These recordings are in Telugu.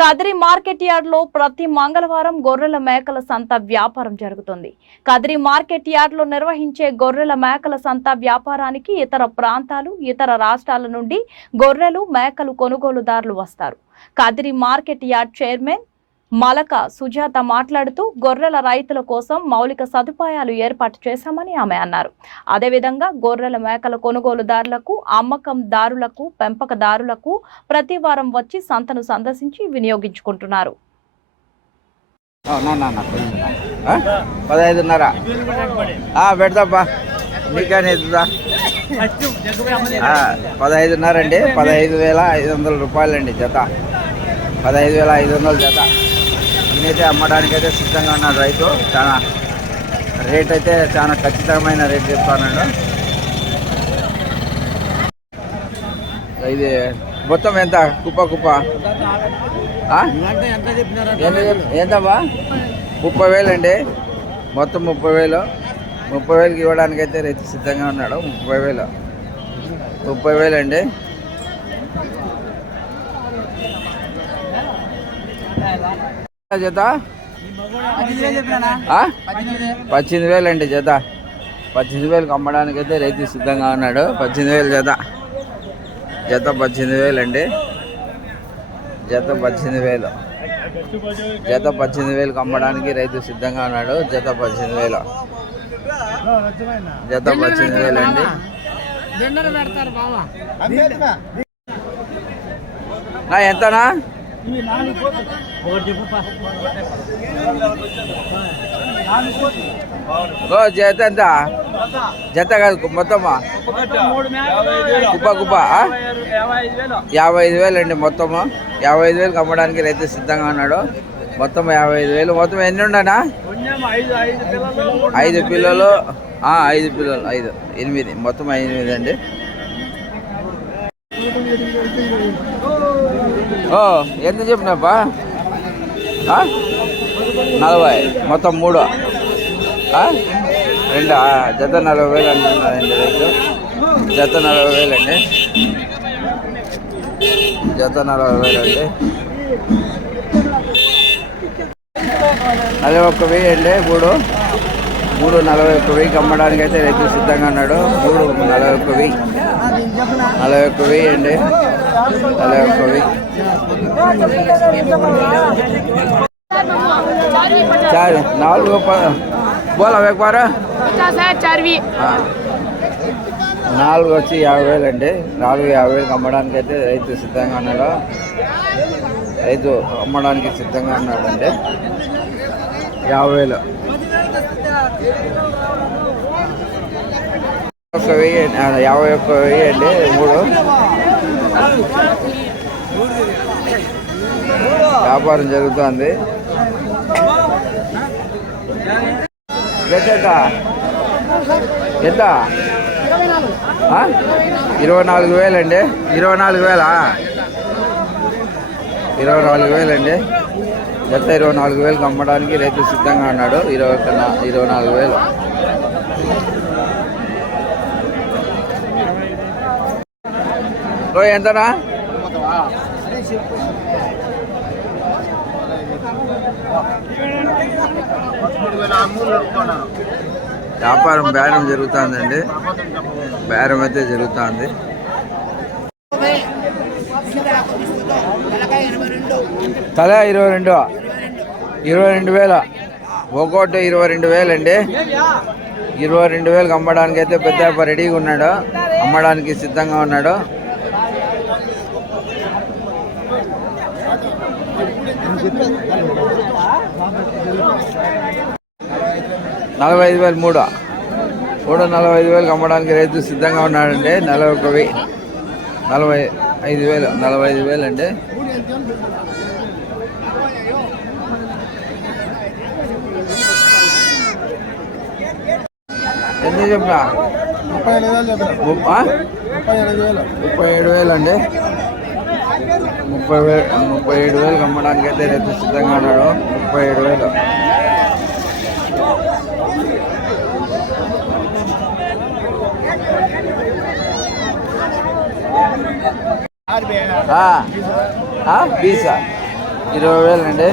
కదిరి మార్కెట్ యార్డ్ లో ప్రతి మంగళవారం గొర్రెల మేకల సంత వ్యాపారం జరుగుతుంది. కదిరి మార్కెట్ యార్డ్ లో నిర్వహించే గొర్రెల మేకల సంత వ్యాపారానికి ఇతర ప్రాంతాలు, ఇతర రాష్ట్రాల నుండి గొర్రెలు, మేకలు కొనుగోలుదారులు వస్తారు. Kadiri market yard chairman Malaka Sujatha మాట్లాడుతూ గొర్రెల రైతుల కోసం మౌలిక సదుపాయాలు ఏర్పాటు చేశామని ఆమె అన్నారు. అదేవిధంగా గొర్రెల మేకల కొనుగోలుదారులకు, అమ్మకందారులకు, పెంపకదారులకు ప్రతి వారం వచ్చి సంతను సందర్శించి వినియోగించుకుంటున్నారు. 15.5 పెడతాపా నీకని 15.5 అండి. 15,500 రూపాయలండి జత. 15,500 జత. నేనైతే అమ్మడానికైతే సిద్ధంగా ఉన్నాడు రైతు. చాలా రేట్ అయితే చాలా ఖచ్చితమైన రేట్ చెప్తానండి. ఇది మొత్తం ఎంత కుప్ప ఎంతమ్మా? 30,000 అండి. మొత్తం 30,000. 30,000కి ఇవ్వడానికైతే రైతు సిద్ధంగా ఉన్నాడు. 30,000 అండి. జత 18,000 అండి జత. 18,000కి అమ్మడానికైతే రైతు సిద్ధంగా ఉన్నాడు. 18,000 జత. జత 18,000 అండి. జత 18,000. జత 18,000కి అమ్మడానికి రైతు సిద్ధంగా ఉన్నాడు. జత 18,000. జత 18,000 అండి. ఎంతనా? జత ఎంత? జత కాదు మొత్తమా? కుప్ప 55,000 అండి. మొత్తము 55,000కి అమ్మడానికి రైతు సిద్ధంగా ఉన్నాడు. మొత్తం 55,000. మొత్తం ఎన్ని ఉండనా? 5 పిల్లలు. 5 పిల్లలు 5 8 మొత్తం 8 అండి. ఎంత చెప్పినాపా? 40. మొత్తం 3 2 జత 40,000 అంటున్నారండి రైతు. జత 40,000 అండి. జత 40,000 అండి. 41,000 అండి. 3 41,000కి అమ్మడానికి అయితే రైతు సిద్ధంగా ఉన్నాడు. 3 41,000. 41,000 అండి. 41,000. चार 4 बोला व्यापार 4 వచ్చి 50,000 అండి. 4 50,000కి అమ్మడానికి అయితే రైతు సిద్ధంగా ఉన్నాడు. రైతు అమ్మడానికి సిద్ధంగా ఉన్నాడండి. 50,000. 51,000 అండి. 3 వ్యాపారం జరుగుతుంది. ఎంత? 24,000 అండి. 24,000 అండి. జత 24,000కి అమ్మడానికి రైతు సిద్ధంగా ఉన్నాడు. 24,000. ఎంతనా? వ్యాపారం బేరం జరుగుతుందండి. బేరం అయితే జరుగుతుంది. తల 22,000. ఒక్కోటి 22,000 అండి. 22,000కి అమ్మడానికి అయితే పెద్ద రెడీగా ఉన్నాడు. అమ్మడానికి సిద్ధంగా ఉన్నాడు. 45,000. 3 45,000కి అమ్మడానికి రైతు సిద్ధంగా ఉన్నాడండి. 45,000 అండి. ఎంత చెప్పినా? 37,000 అండి. 37,000కి అమ్మడానికి అయితే రైతు సిద్ధంగా ఉన్నాడు. 37,000. बीस 20,000 అండి.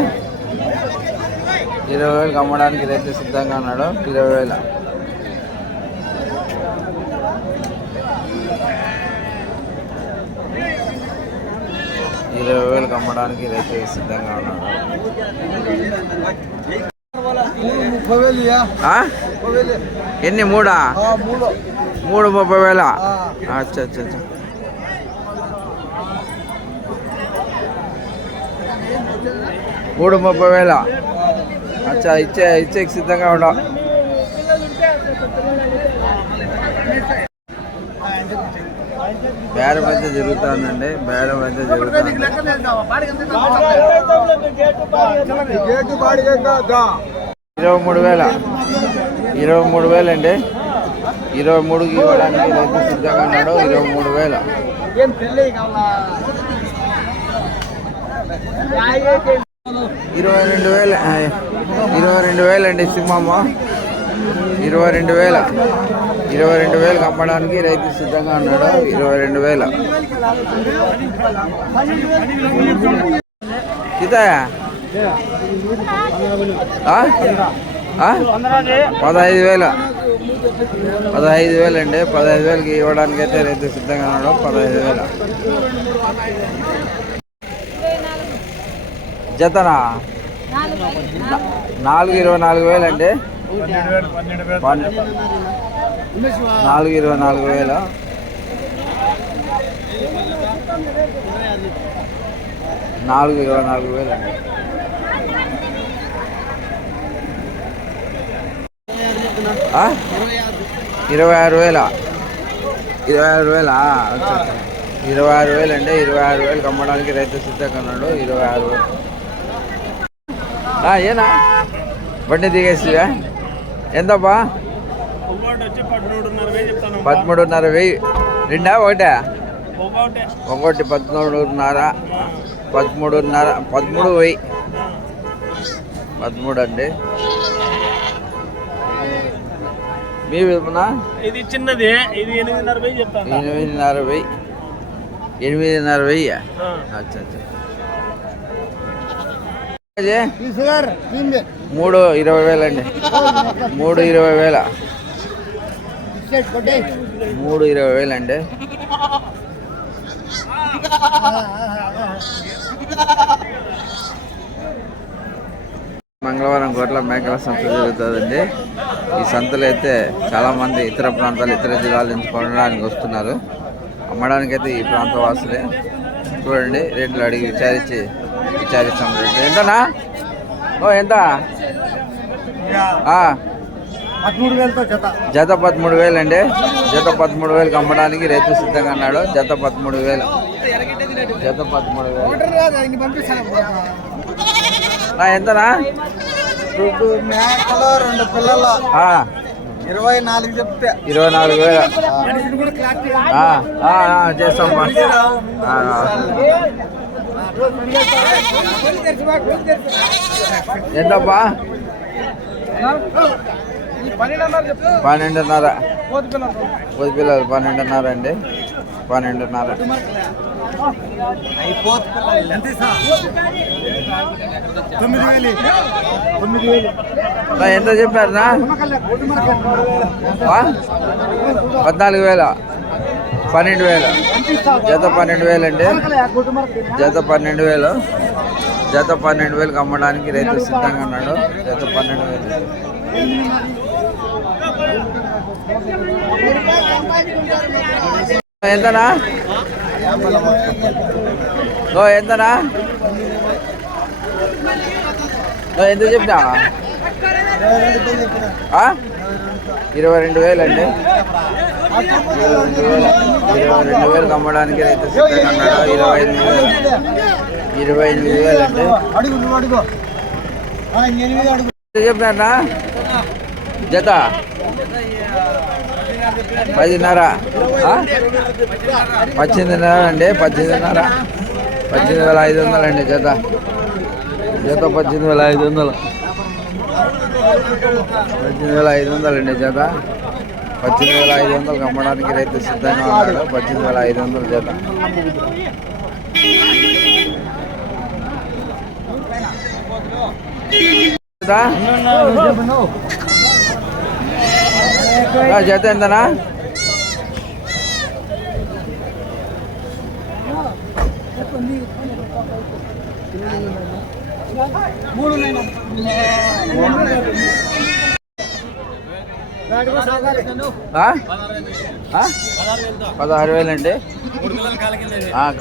20,000 అమ్మడానికి రైతు సిద్ధంగా ఉన్నాడు. 20,000. 20,000 అమ్మడానికి రైతు సిద్ధంగా ఉన్నాడు. ఎన్ని? 3 30,000. అచ్చా అచ్చా అచ్చా. 30,000. అచ్చా, ఇచ్చేకి సిద్ధంగా ఉండవు. బేరం అయితే జరుగుతుందండి. బేరం అయితే జరుగుతుంది. 23,000. 23,000 అండి. 23కి ఇవ్వడానికి రైతు సిద్ధంగా ఉన్నాడు. 23,000. 22,000 అండి సింహమ్మ. 22,000. 22,000 అమ్మడానికి రైతు సిద్ధంగా ఉన్నాడు. 22,000. కితాయా 15,000. 15,000 అండి. 15,000కి ఇవ్వడానికి అయితే రైతు సిద్ధంగా ఉన్నాడు. 15,000. జతనా 4 24,000 అండి. 4 24,000. 4 24,000 అండి. 26,000. 26,000. 26,000 అండి. 26,000 అమ్మడానికి రైతు సిద్ధంగా ఉన్నాడు. 26,000. ఏనా బండి దిగేసివా? ఎంతప్పా? 13,500. 2 ఒకటే? ఒకటి 13,500. 13,500. 13,000. 13 అండి. మీ ఇది చిన్నది. ఇది 8,500 చెప్తాను. 8,500. 8,500. అచ్చా అచ్చా. 3 20,000 అండి. 3 20,000. 3 20,000 అండి. మంగళవారం గొర్రెల మేకల సంత జరుగుతుందండి. ఈ సంతలో అయితే చాలామంది ఇతర ప్రాంతాలు, ఇతర జిల్లాల నుంచి కొనడానికి వస్తున్నారు. అమ్మడానికి అయితే ఈ ప్రాంత వాసులే. చూడండి, రేట్లు అడిగి విచారిస్తాం. రేట్లు ఎంతనా? ఎంత? 13,000 జత. 13,000 అండి. జత 13,000 అమ్మడానికి రైతు సిద్ధంగా అన్నాడు. జత 13,000. జత 13,000. ఎంతనా? 2 మేకలు 2 పిల్లలు 24 చెప్తే 24,000. చేస్తాం. ఎంతప్పా? 12,500. కోతి పిల్లలు 12,500 అండి. 12,500. ఎంత చెప్పారునా? 14,000. 12,000. జత 12,000 అండి. జత 12,000. జత 12,000 అమ్మడానికి రైతు సిద్ధంగా ఉన్నాడు. జత 12,000. ఎంతనా? ఎంతనా? ఎంత చెప్పినా? 22,000 అండి. 22,000 అమ్మడానికి రైతు సిద్ధంగా ఉన్నాడు. 28,000 అండి. చెప్పినా? జత 10,500. 18,500 అండి. 18,500. 18,500 అండి జత. జత 18,500. 18,500 అండి జత. 18,500 అమ్మడానికి రైతు సిద్ధంగా ఉన్నాడు. 18,500 జత. జత ఎంతనా? ఆ? ఆ? 16,000 అండి.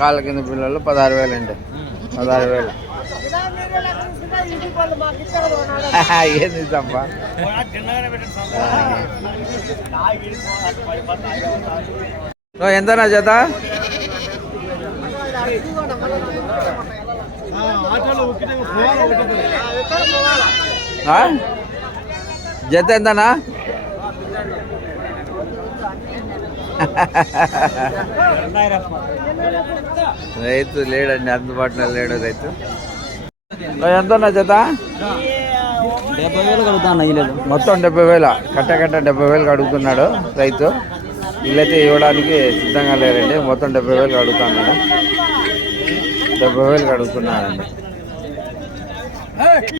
కాళ్ళ కింద పిల్లలు 16,000 అండి. 16,000. ఏంది తప్ప ఎంతనా జత? జత ఎంతనా? రైతు లేడండి, అందుబాటులో లేడు రైతు. ఎంతన్నా జత? 70,000 కడుగుతాను. మొత్తం 70,000 కట్ట 70,000 అడుగుతున్నాడు రైతు. వీళ్ళైతే ఇవ్వడానికి సిద్ధంగా లేరండి. మొత్తం 70,000 అడుగుతున్నాడు. 70,000 అడుగుతున్నాడండి.